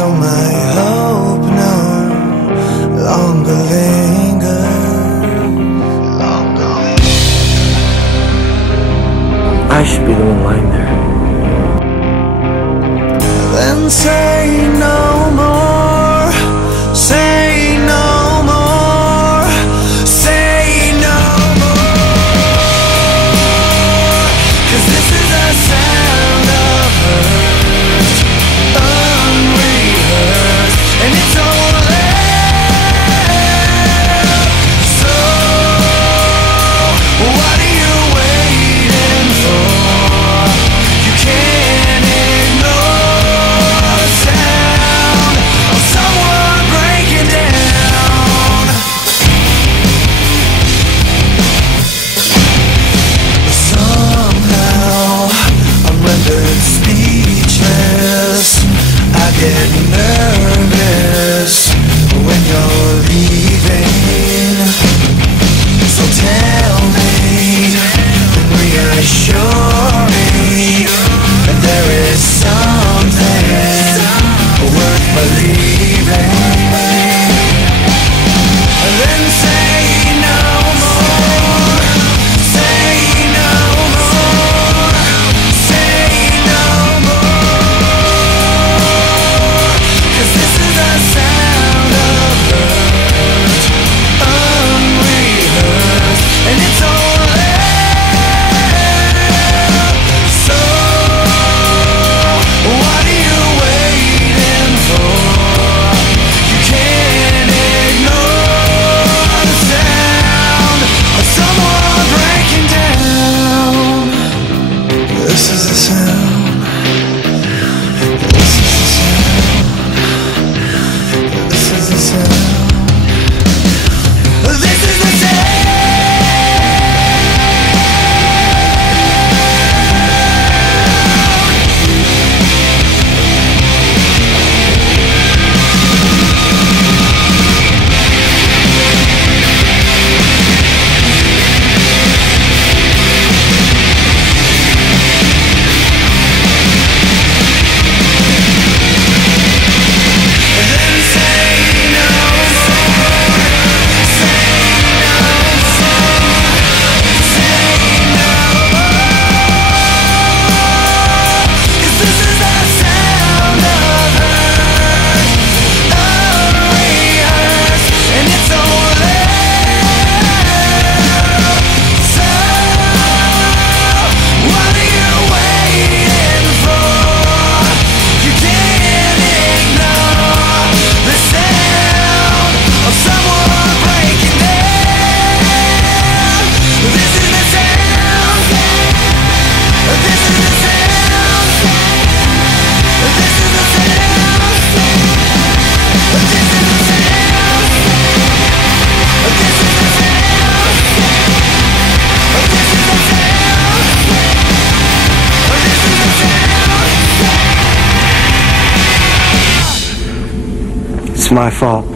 so my hope no longer lingers. I should be the one lying there. Then say no more, say no more, say no more. 'Cause this is the sound of hurt, unrehearsed, and it's all left. So what are you waiting for? You can't ignore the sound of someone breaking down. Somehow I'm rendered speechless. I get nervous when you're leaving. So tell me and reassure me that there is something worth believing. Then say no more, say no more, say no more. 'Cause this is the sound of hurt, unrehearsed, and it's all left. So what are you waiting for? You can't ignore the sound of someone breaking down. This is the sound. This is the sound. This is the sound. This is the sound. Then say no more, say no more, say no more. 'Cause this is the sound of hurt, unrehearsed, and it's all left. So what are you waiting for? You can't ignore the sound of someone breaking down. This is the sound. This is the sound. This is the sound. This is the sound. This is the sound. This is the sound. This is the sound. It's my fault.